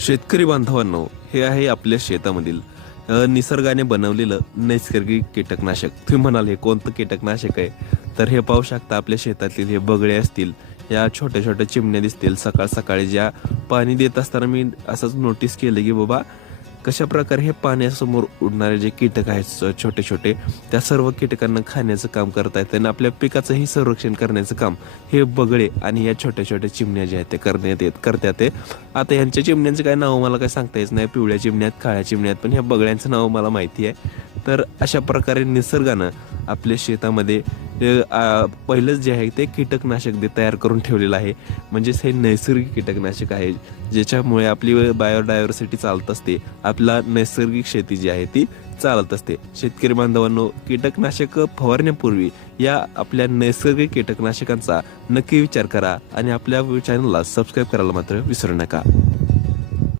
शेतकरी बांधवांनो हे आहे आपल्या शेतामधील निसर्गाने बनवलेलं नैसर्गिक कीटकनाशक. तुम्ही म्हणाल हे कोणतं कीटकनाशक आहे? तर हे पाहू शकता आपल्या शेतातील हे बगळे असतील या छोट्या छोट्या चिमण्या दिसतील. सकाळ सकाळी ज्या पाणी देत असताना मी असंच नोटीस केलं की बाबा कशा प्रकारे हे पाण्यासमोर उडणारे जे कीटक आहेत छोटे छोटे त्या सर्व कीटकांना खाण्याचं काम करत आहेत आणि आपल्या पिकाचंही संरक्षण करण्याचं काम हे बगळे आणि या छोट्या छोट्या चिमण्या ज्या आहेत ते करण्यात येत करतात ते. आता यांच्या चिमण्यांचं काय नाव मला काय सांगता येत नाही. पिवळ्या चिमण्यात काळ्या चिमण्यात पण ह्या बगळ्यांचं नाव मला माहिती आहे. तर अशा प्रकारे निसर्गानं आपल्या शेतामध्ये पहिलंच जे आहे ते कीटकनाशक दे तयार करून ठेवलेलं आहे. म्हणजेच हे नैसर्गिक कीटकनाशक आहे ज्याच्यामुळे आपली बायोडायव्हर्सिटी चालत असते. आपला नैसर्गिक शेती जी आहे ती चालत असते. शेतकरी बांधवांनो कीटकनाशक फवारण्यापूर्वी या आपल्या नैसर्गिक कीटकनाशकांचा नक्की विचार करा आणि आपल्या चॅनलला सबस्क्राईब करायला मात्र विसरू नका.